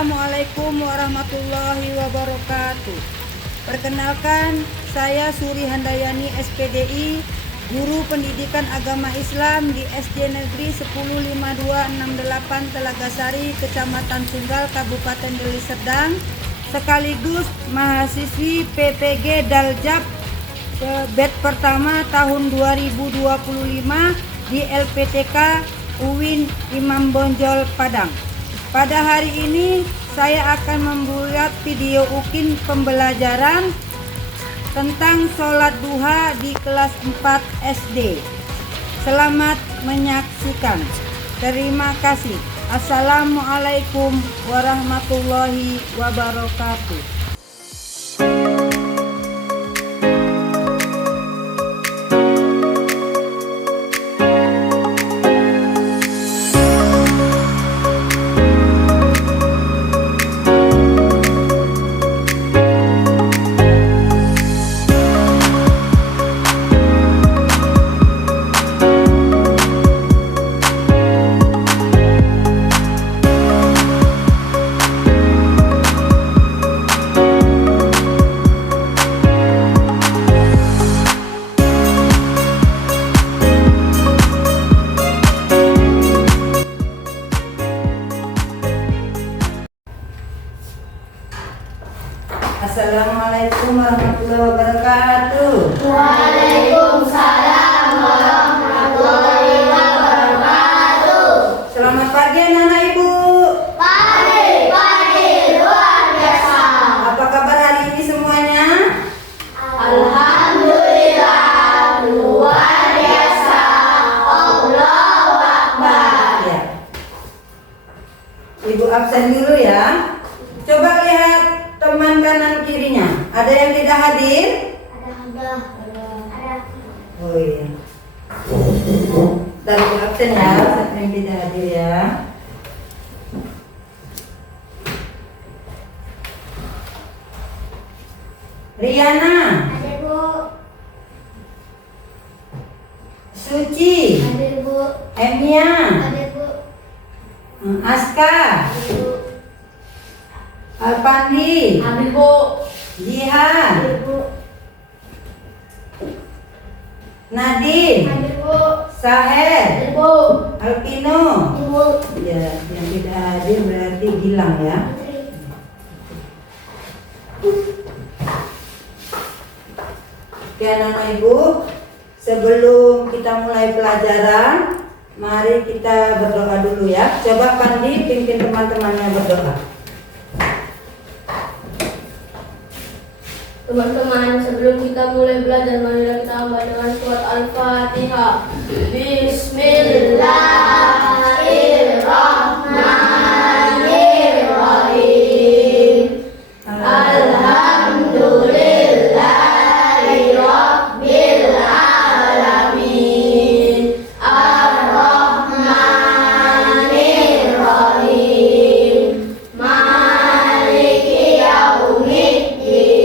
Assalamualaikum warahmatullahi wabarakatuh. Perkenalkan, saya Suri Handayani SPDI, Guru Pendidikan Agama Islam di SD Negeri 105268 Telagasari, Kecamatan Sunggal, Kabupaten Deli Serdang, sekaligus mahasiswi PPG Daljab batch pertama tahun 2025 di LPTK UIN Imam Bonjol Padang. Pada hari ini saya akan membuat video ukin pembelajaran tentang sholat duha di kelas 4 SD. Selamat menyaksikan. Terima kasih. Assalamualaikum warahmatullahi wabarakatuh. Assalamualaikum warahmatullahi wabarakatuh. Waalaikumsalam warahmatullahi wabarakatuh. Selamat pagi anak-anak ibu. Pagi luar biasa. Apa kabar hari ini semuanya? Alhamdulillah luar biasa. Allahu Akbar. Ya. Ibu absen dulu ya. Coba lihat teman kanan kirinya. Ada yang tidak hadir? Ada. Oh iya. Ibu absen ya, siapa yang tidak hadir ya. Riana, Ada Bu. Suci, Ada Bu. Emia, Ada Bu. Aska, Ada Bu. Alpandi, Ada Bu. Jihan, Ada Bu. Nadine, Ada Bu. Saher, Ada Bu. Alpino. Ada Bu. Ya, yang tidak hadir berarti hilang ya. Oke anak-anak ibu, sebelum kita mulai pelajaran, mari kita berdoa dulu ya. Coba Pandi pimpin teman-temannya berdoa. Teman-teman, sebelum kita mulai belajar, marilah kita hamba dengan surat Al-Fatihah. Bismillahirrahmanirrahim. Alhamdulillahi Rabbil Alamin. Ar-Rahmanirrahim. Maliki Yaumiddin.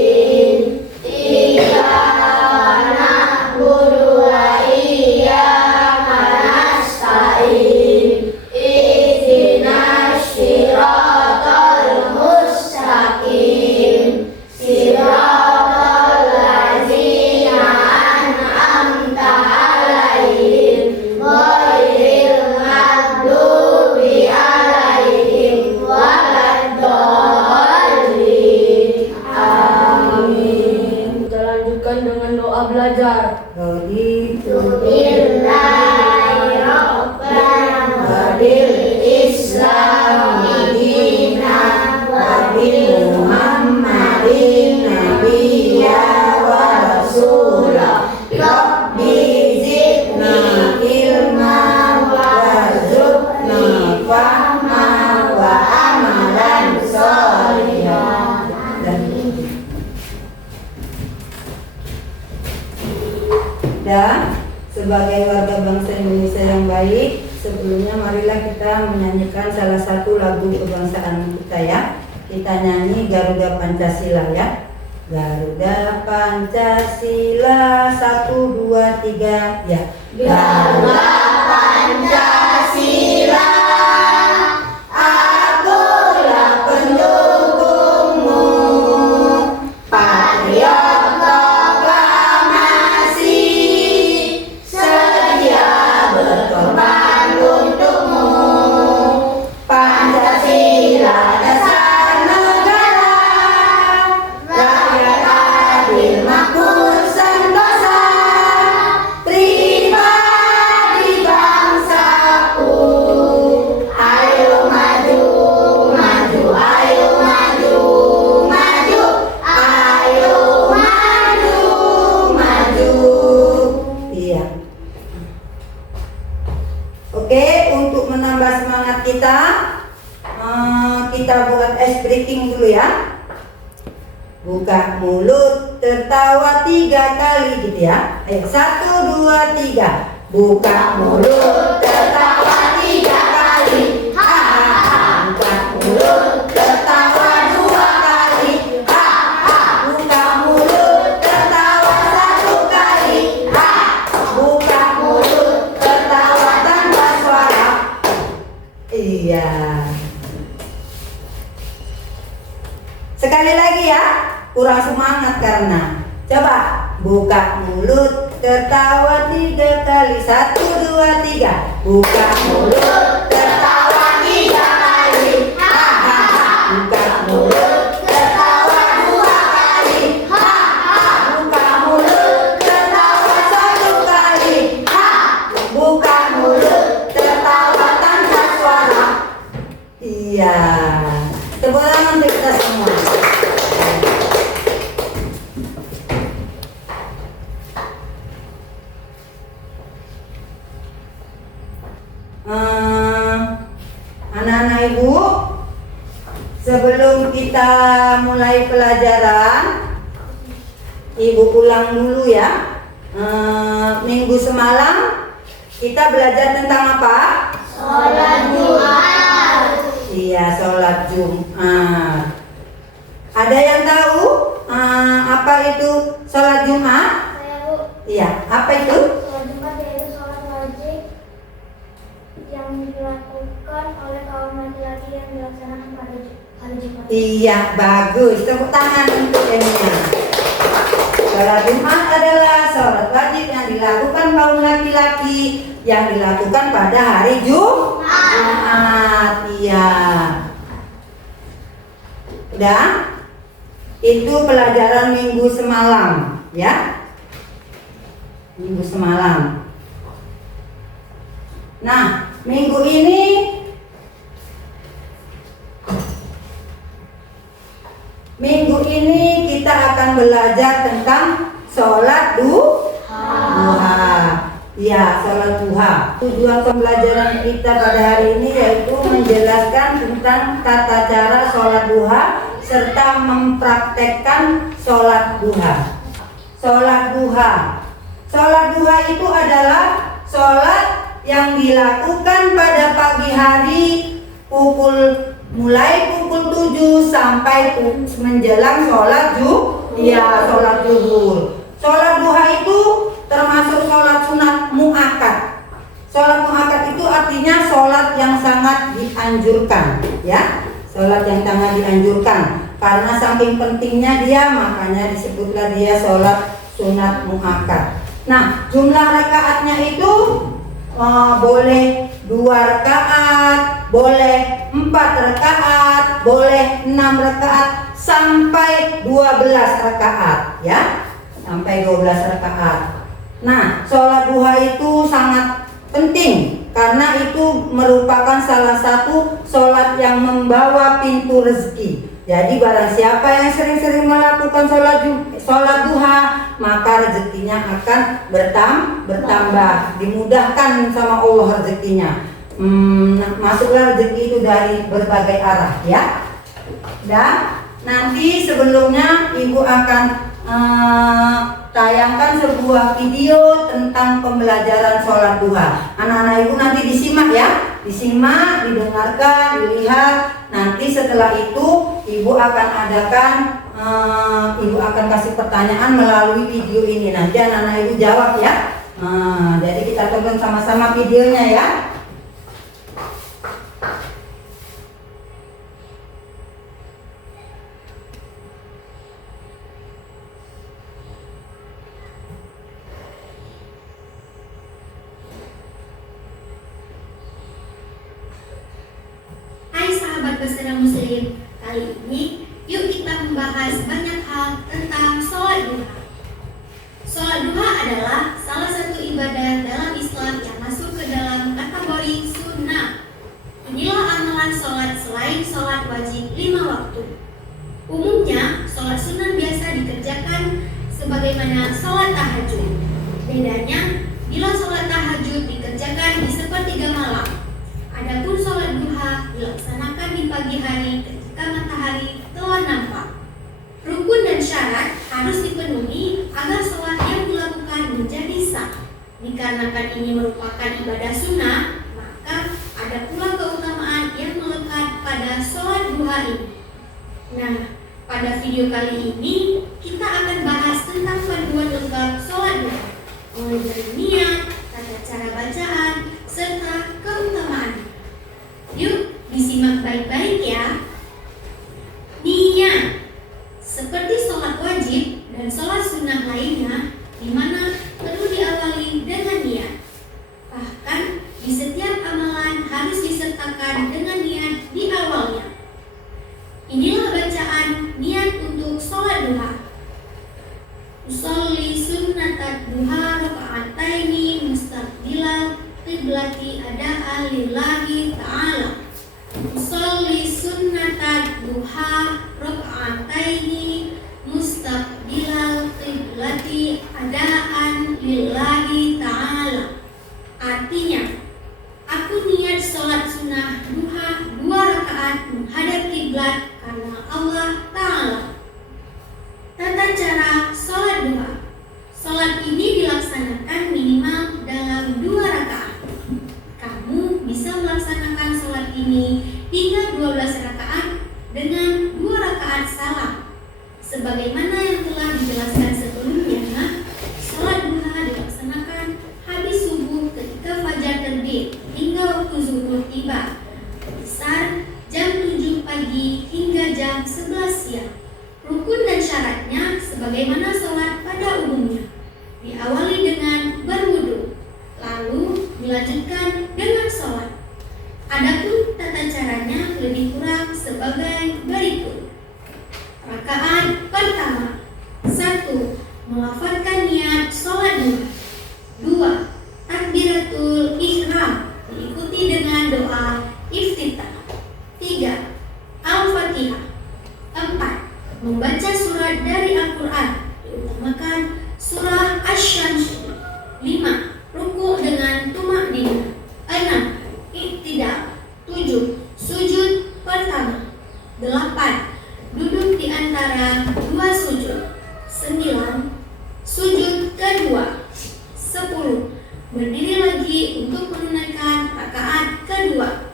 Iyyaka na'budu wa iyyaka nasta'in. Ihdinas siratal mustaqim. Siratal ladzina an'amta 'alaihim ghairil maghdubi 'alaihim waladdallin. Amin. Kita lanjutkan dengan doa belajar. Wabil Islam Madinah wabil Muhammadin Nabiyya wa Rasulah. Rabbi zidna ilma warzuqna fahma wa amalan sholihan. Dan sebagai warga bangsa Indonesia yang baik, sebelumnya marilah kita menyanyikan salah satu lagu kebangsaan kita ya. Kita nyanyi Garuda Pancasila ya. Garuda Pancasila 1, 2, 3 ya. Garuda Pancasila, akulah penulis Oke, untuk menambah semangat kita, kita buat ice breaking dulu ya. Buka mulut, tertawa 3 kali gitu ya. Ayo 1, 2, 3. Buka mulut, tertawa 3 kali. Ha ha ha. Buka mulut, tertawa 2 kali. Ha ha. Buka mulut, tertawa 1 kali. Ha. Buka mulut, tertawa tanpa suara. Iya. Sekali lagi ya. Kurang semangat karena. Coba buka mulut, tertawa 3 kali. 1, 2, 3. Buka mulut, tertawa 3 kali. Ha ha ha. Buka mulut, tertawa 2 kali. Ha ha. Buka mulut, tertawa 1 kali. Ha. Buka mulut, tertawa tanpa suara. Iya. Tepuk tangan untuk kita semua. Anak-anak ibu, sebelum kita mulai pelajaran, ibu ulang dulu ya. Minggu semalam kita belajar tentang apa? Sholat Jumat. Iya, sholat Jumat. Ada yang tahu apa itu sholat Jumat? Saya Bu, Iya, apa itu? sholat Jumat yaitu sholat wajib yang dilakukan oleh kaum laki-laki yang dilaksanakan pada hari Jumat. Iya, bagus. Tepuk tangan untuk Enia. Sholat Jumat adalah sholat wajib yang dilakukan kaum laki-laki yang dilakukan pada hari Jumat. Iya. Udah? Itu pelajaran minggu semalam, ya. Minggu semalam. Nah, minggu ini kita akan belajar tentang sholat duha. Ya, sholat duha. Tujuan pembelajaran kita pada hari ini yaitu menjelaskan tentang tata cara sholat duha serta mempraktekkan sholat duha. Sholat duha. Sholat duha itu adalah sholat yang dilakukan pada pagi hari mulai pukul 7 sampai menjelang sholat zuhur. Sholat duha itu termasuk sholat sunat muakkad. Sholat muakkad itu artinya sholat yang sangat dianjurkan, ya. Sholat yang sangat dianjurkan karena saking pentingnya dia, makanya disebutlah dia sholat sunat muakkad. Nah, jumlah rakaatnya itu boleh 2 rakaat, boleh 4 rakaat, boleh 6 rakaat, sampai 12 rakaat, ya, sampai 12 rakaat. Nah, sholat duha itu sangat penting karena itu merupakan salah satu sholat yang membawa pintu rezeki. Jadi barang siapa yang sering-sering melakukan sholat duha, maka rezekinya akan bertambah, dimudahkan sama Allah rezekinya. Masuklah rezeki itu dari berbagai arah, ya. Dan nanti sebelumnya ibu akan tayangkan sebuah video tentang pembelajaran sholat duha. Anak-anak ibu nanti disimak ya, disimak, didengarkan, dilihat. Nanti setelah itu ibu akan ibu akan kasih pertanyaan melalui video ini. Nanti anak-anak ibu jawab ya. Jadi kita tonton sama-sama videonya ya. Hai sahabat Pesantren Muslim, kali ini yuk kita membahas banyak hal tentang sholat duha. Sholat duha adalah salah satu ibadah dalam Islam yang masuk ke dalam kategori sunnah. Inilah amalan sholat selain sholat wajib 5 waktu. Umumnya, sholat sunnah biasa dikerjakan sebagaimana sholat tahajud. Bedanya, bila sholat tahajud dikerjakan dikerjakan di sepertiga malam. Adapun sholat duha dilaksanakan di pagi hari ketika matahari telah nampak. Rukun dan syarat harus dipenuhi agar sholat yang dilakukan menjadi sah. Dikarenakan ini merupakan ibadah sunnah, maka ada pula keutamaan yang melekat pada sholat duha ini. Nah, pada video kali ini kita akan bahas tentang panduan lengkap sholat duha, mulai dari niat, tata cara bacaan, serta keutamaan. Yuk, disimak baik-baik ya. Niat seperti sholat wajib dan sholat sunnah lainnya, di mana perlu diawali dengan niat. Bahkan di setiap amalan harus disertakan dengan niat di awalnya. Inilah bacaan niat untuk sholat duha. Usolli sunnatat duha raka'ataini mustaqbilal qiblati ada'an lillahi ta'ala. Usolli sunnatat duha raka'ataini mustaqbilal qiblati ada'an lillahi ta'ala. Artinya, aku niat sholat sunnah duha 2 rakaat menghadap kiblat karena Allah Ta'ala. Tata cara sholat duha. Sholat ini dilaksanakan minimal dalam 2 rakaat. Kamu bisa melaksanakan sholat ini hingga 12 rakaat dengan 2 rakaat salam. Sebagaimana yang telah dijelaskan sebelumnya, sholat duha dilaksanakan habis subuh ketika fajar terbit hingga waktu zuhur tiba, besar jam 7 pagi hingga jam 11 siang. Rukun dan syaratnya sebagaimana sholat pada umumnya. Diawali dengan berwudu, lalu dilanjutkan dengan sholat. Adapun tata caranya lebih kurang sebagai berikut. Rakaat pertama, 1. Melafalkan niat sholat duha. 2. Takbiratul ihram diikuti dengan doa iftitah. 3. Al-Fatihah. 4. Membaca surat dari Al-Quran, diutamakan surah Asy-Syams. 5. Ruku dengan tumakninah. 6. Iktidal. 7. Sujud pertama. 8. Duduk di antara 2 sujud. 9. Sujud kedua. 10. Berdiri lagi untuk menunaikan rakaat kedua.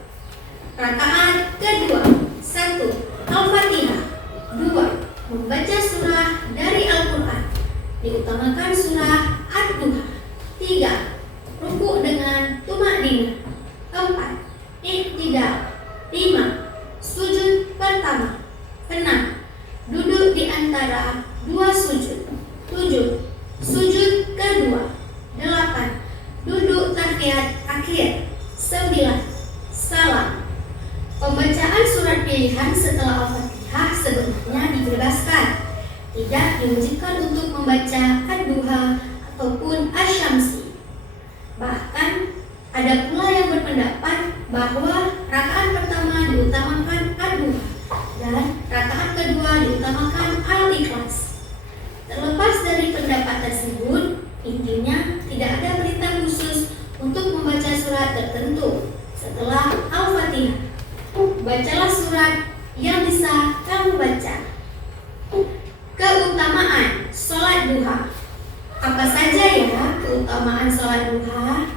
Rakaat kedua. 1. Al-Fatihah. 2. Membaca surah dari Al-Quran, diutamakan surah Ad-Duha. 3. Ruku dengan tumakninah. 4. Iktidal. 5. Sujud pertama. 6. Duduk di antara 2 sujud. 7. Sujud kedua. 8. Duduk tahiyat akhir. 9. Salam. Pembacaan surat pilihan setelah Al-Fatihah sebenarnya dibebaskan. Tidak diwajibkan untuk membaca Ad-Duha ataupun Asy-Syamsi. Bahkan ada pula yang berpendapat bahwa rakaat pertama diutamakan Ad-Duha dan rakaat kedua diutamakan Al-Ikhlas. Terlepas dari pendapat tersebut, intinya tidak ada perintah khusus untuk membaca surat tertentu setelah Al-Fatihah. Bacalah surat yang bisa kamu baca. Keutamaan sholat duha. Apa saja ya keutamaan sholat duha?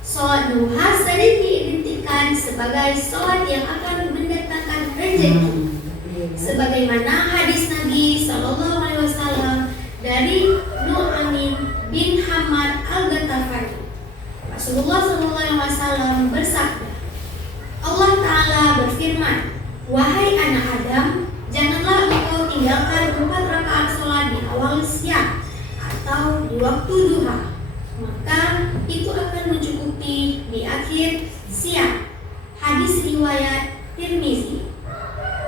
Sholat duha sering diidentikan sebagai sholat yang akan mendatangkan rezeki. Sebagaimana hadis Nabi SAW dari Nu'amin bin Hammad al-Ghatafani. Rasulullah SAW bersabda, Allah Ta'ala berfirman, wahai anak Adam, janganlah engkau tinggalkan 4 rakaat sholat di awal siang atau di waktu duha, maka itu akan mencukupi di akhir siang. Hadis riwayat Tirmizi.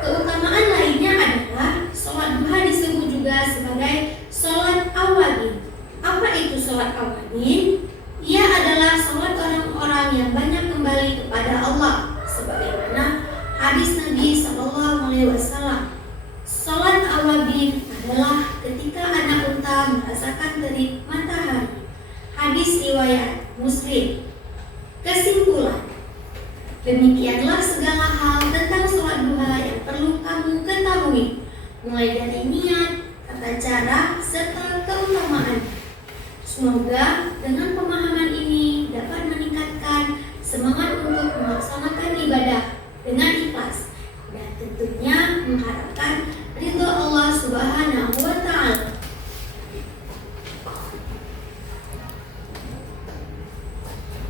Keutamaan lainnya adalah sholat duha disebut juga sebagai sholat awabin. Apa itu sholat awabin? Ia adalah sholat orang-orang yang banyak kembali kepada Allah, sebagaimana hadis Nabi SAW. Sholat awabin adalah ketika anak unta merasakan terik matahari. Hadis riwayat Muslim. Demikianlah segala hal tentang sholat duha yang perlu kamu ketahui, mulai dari niat, tata cara, serta keutamaan. Semoga dengan pemahaman ini dapat meningkatkan semangat untuk melaksanakan ibadah dengan ikhlas dan tentunya mengharapkan ridho Allah Subhanahu wa Ta'ala.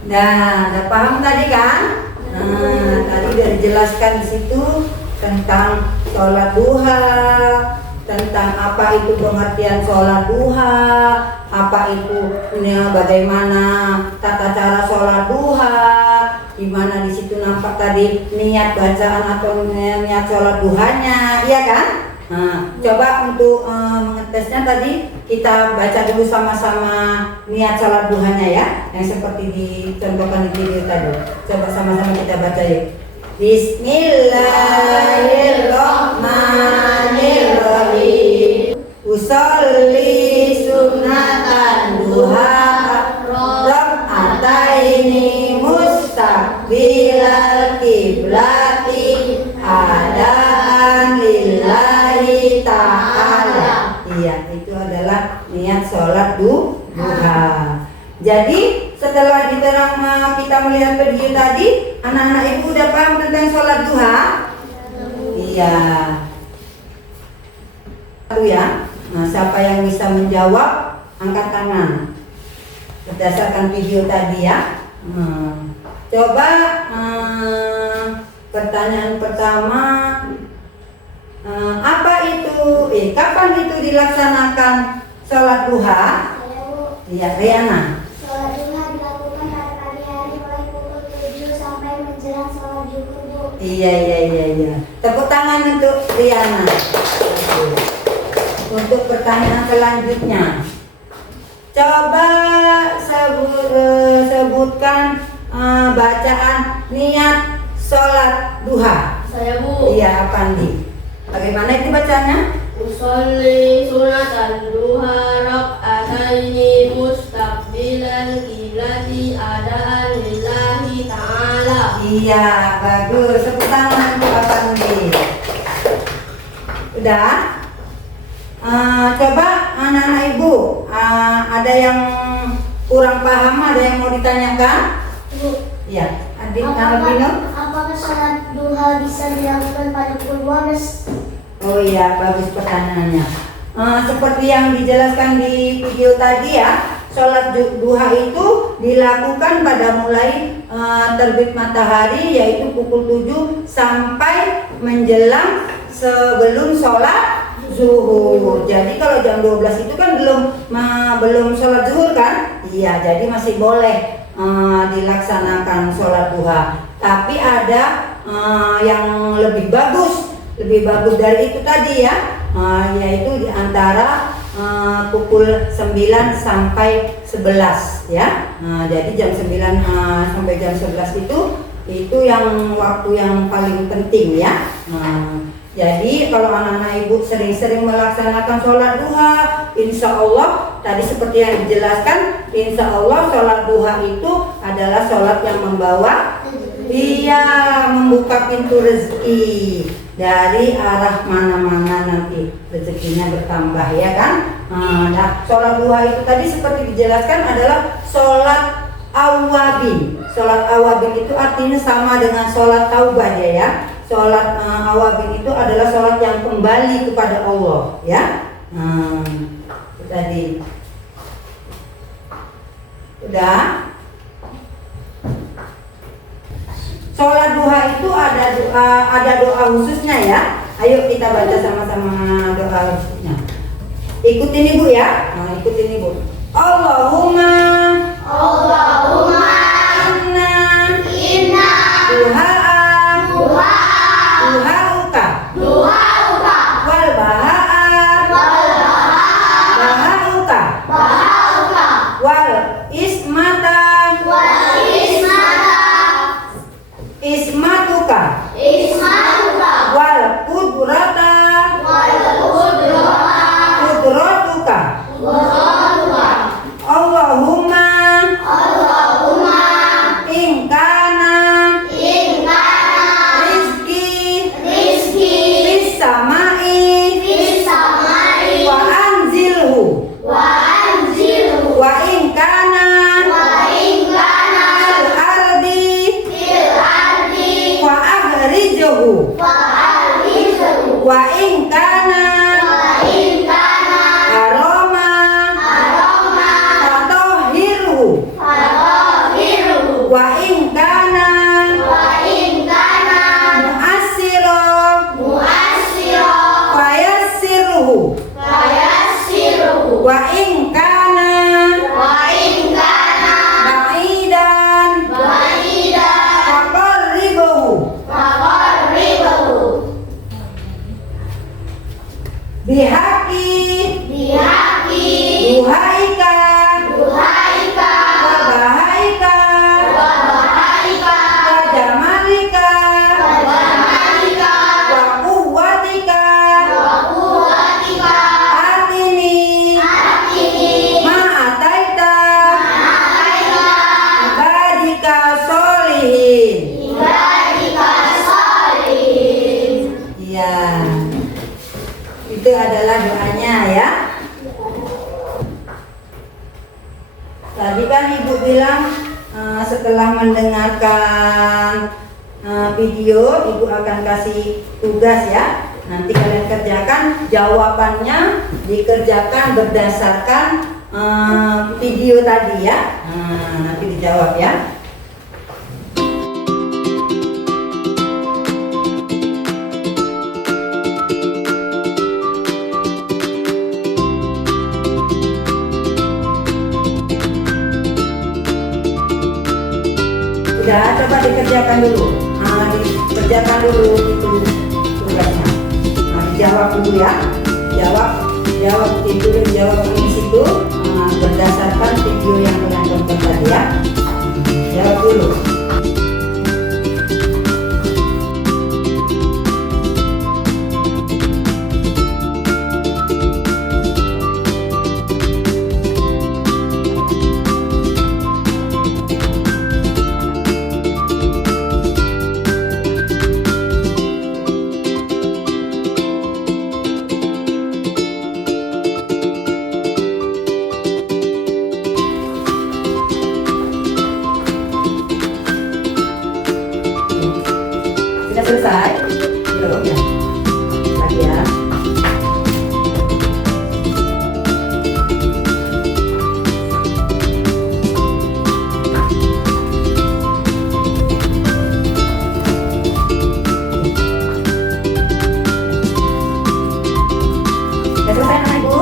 Nah, udah paham tadi kan? Nah, tadi udah dijelaskan di situ tentang sholat duha, tentang apa itu pengertian sholat duha, apa itu bagaimana tata cara sholat duha, gimana di situ nampak tadi niat bacaan atau niat sholat duhanya, iya kan? Nah, coba untuk mengetesnya tadi kita baca dulu sama-sama niat sholat duhanya ya, yang seperti dicontohkan di video tadi. Coba sama-sama kita baca yuk. Bismillahirrahmanirrahim. Usolli sunatan duha rak'ataini mustaqbilal kiblati adaan lillahi ta'ala. Iya, itu adalah niat sholat duha. Jadi setelah kita melihat video tadi, anak-anak ibu udah paham tentang sholat duha? Iya. Lalu ya, nah, siapa yang bisa menjawab angkat tangan berdasarkan video tadi ya. Coba pertanyaan pertama, apa itu? Kapan itu dilaksanakan sholat duha? Iya, Riana. Sholat duha dilakukan pada pagi hari mulai pukul 7 sampai menjelang sholat zuhur, Bu. Iya. Tepuk tangan untuk Riana. Untuk pertanyaan selanjutnya, coba sebutkan bacaan niat sholat duha. Saya, Bu. Iya, apa Andi? Bagaimana itu bacanya? Usolli sunatan duha rak'ataini mustaqbilal kiblati adaan lillahi ta'ala. Iya, bagus. Tepuk tangan untuk apa Andi? Udah? Coba anak-anak ibu, ada yang kurang paham, ada yang mau ditanyakan? Bu, Iya, Adik Albino. apakah sholat duha bisa dilakukan pada pukul 12? Oh iya, bagus pertanyaannya. Seperti yang dijelaskan di video tadi ya, sholat duha itu dilakukan pada mulai terbit matahari, yaitu pukul 7 sampai menjelang sebelum sholat zuhur. Jadi kalau jam 12 itu kan belum sholat zuhur kan? Iya, jadi masih boleh dilaksanakan sholat duha. Tapi ada yang lebih bagus dari itu tadi ya, yaitu di antara pukul 9 sampai 11 ya. Jadi jam 9 sampai jam 11 itu yang waktu yang paling penting ya. Jadi kalau anak-anak ibu sering-sering melaksanakan sholat duha, insya Allah tadi seperti yang dijelaskan, insya Allah sholat duha itu adalah sholat yang membawa, membuka pintu rezeki dari arah mana-mana nanti rezekinya bertambah ya kan. Nah, sholat duha itu tadi seperti dijelaskan adalah sholat awabin. Sholat awabin itu artinya sama dengan sholat taubah ya. Sholat awabin itu adalah sholat yang kembali kepada Allah ya. Itu tadi. Udah. Sholat duha itu ada doa khususnya ya. Ayo kita baca sama-sama doa khususnya. Ikutin ibu ya. Ikutin ibu. Allahumma inna duha'uka wal baha'uka wal ismatuka wal kudratuka Allahumma adalah doanya ya. Tadi kan Ibu bilang setelah mendengarkan video, Ibu akan kasih tugas ya. Nanti kalian kerjakan, jawabannya dikerjakan berdasarkan video tadi ya. Nanti dijawab ya. Udah, coba dikerjakan dulu. Dikerjakan dulu itu tugasnya. Dijawab dulu ya. Jawab itu, jawab tulis itu berdasarkan video yang kalian tonton tadi ya. Jawab dulu. Sudah selesai? Belum ya? Lagi ya. Sudah selesai anak Ibu?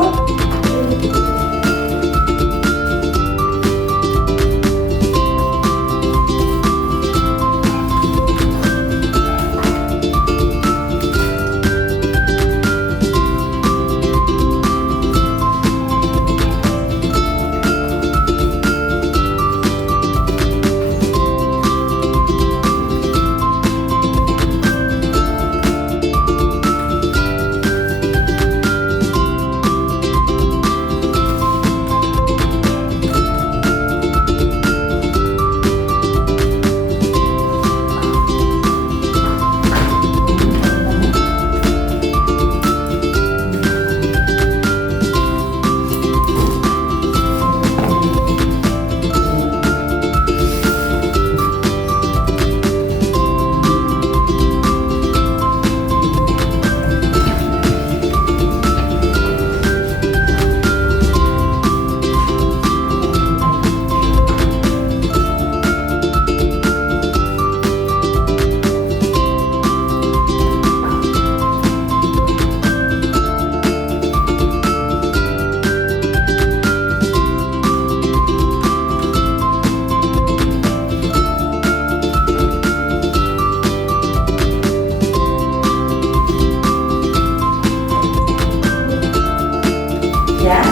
Ya.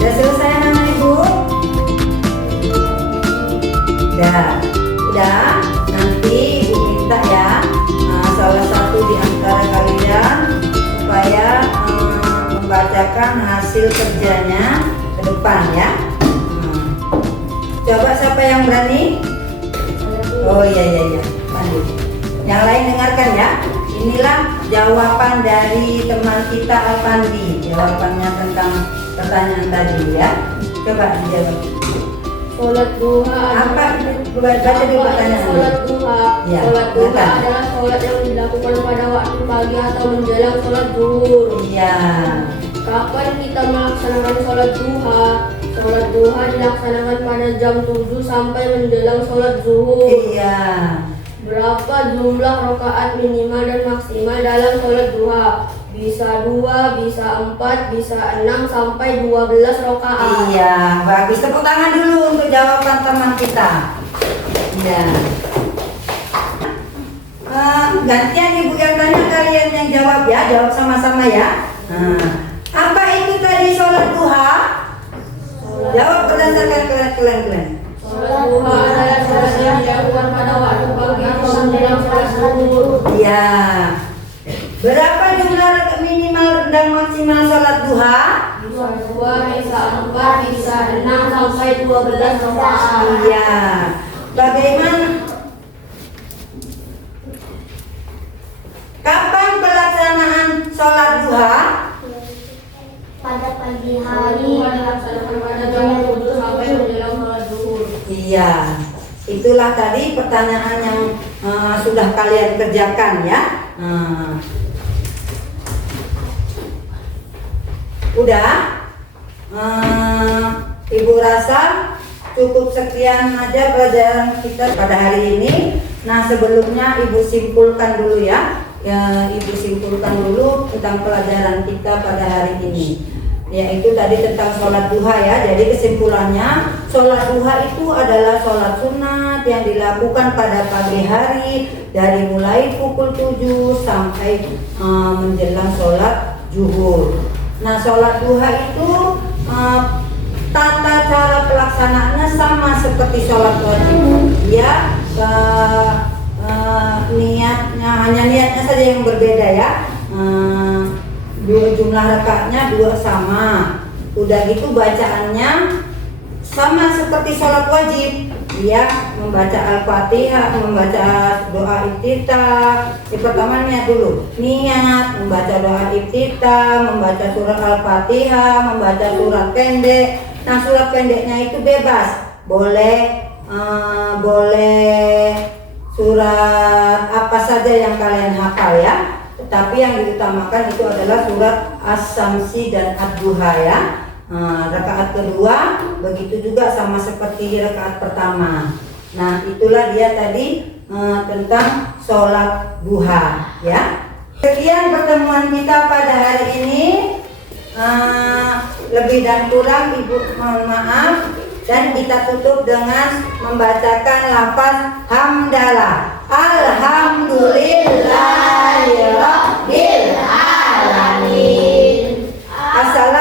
Sudah selesai anak Ibu? Udah. Nanti Ibu minta ya salah satu di antara kalian supaya membacakan hasil kerjanya ke depan ya. Coba siapa yang berani? Oh iya. Lanjut. Yang lain dengarkan ya. Inilah jawaban dari teman kita Alfandi. Jawabannya tentang pertanyaan tadi ya. Coba dijawab. Sholat duha Apa itu? Baca dulu pertanyaan. Sholat duha. Ya, Sholat duha silakan. adalah sholat yang dilakukan pada waktu pagi atau menjelang sholat zuhur. Iya. Kapan kita melaksanakan sholat duha? Sholat duha dilaksanakan pada jam 7 sampai menjelang sholat zuhur. Iya. Berapa jumlah rakaat minimal dan maksimal dalam sholat duha? Bisa 2, bisa 4, bisa 6 sampai 12 rakaat. Iya, bagus. Tepuk tangan dulu untuk jawaban teman kita. Iya. Gantian Ibu yang tanya, kalian yang jawab ya. Jawab sama-sama ya. Apa itu tadi sholat duha? Jawab berdasarkan kalian. Sholat duha adalah sholat yang dilakukan pada waktu pagi atau menjelang sholat zuhur. Iya, 2, bisa 4, bisa 6 sampai 12 rakaat. Iya. Bagaimana? Kapan pelaksanaan sholat duha? Pada pagi Hari hari. dilaksanakan pada jam 7 sampai menjelang sholat zuhur. Iya. Itulah tadi pertanyaan yang sudah kalian kerjakan ya. Udah? Ibu rasa cukup sekian aja pelajaran kita pada hari ini. Nah, sebelumnya Ibu simpulkan dulu ya. Ibu simpulkan dulu tentang pelajaran kita pada hari ini, yaitu tadi tentang sholat duha ya. Jadi kesimpulannya, sholat duha itu adalah sholat sunat yang dilakukan pada pagi hari dari mulai pukul 7 sampai menjelang sholat zuhur. Nah, sholat duha itu tata cara pelaksanaannya sama seperti sholat wajib ya. Niatnya hanya niatnya saja yang berbeda ya. Jumlah rakaatnya 2 sama. Udah gitu bacaannya sama seperti sholat wajib ya, membaca Al-Fatihah, membaca doa iftitah. Pertama niat dulu, niat membaca doa iftitah, membaca surat Al-Fatihah, membaca surat pendek. Nah, surat pendeknya itu bebas, boleh surat apa saja yang kalian hafal ya. Tetapi yang diutamakan itu adalah surat As-Samsi dan Ad-Duha ya. Rakaat kedua begitu juga sama seperti rakaat pertama. Nah, itulah dia tadi tentang sholat duha ya. Sekian pertemuan kita pada hari ini. Lebih dan kurang Ibu mohon maaf. Dan kita tutup dengan membacakan lafaz hamdalah. Alhamdulillahirabbil alamin. Assalamualaikum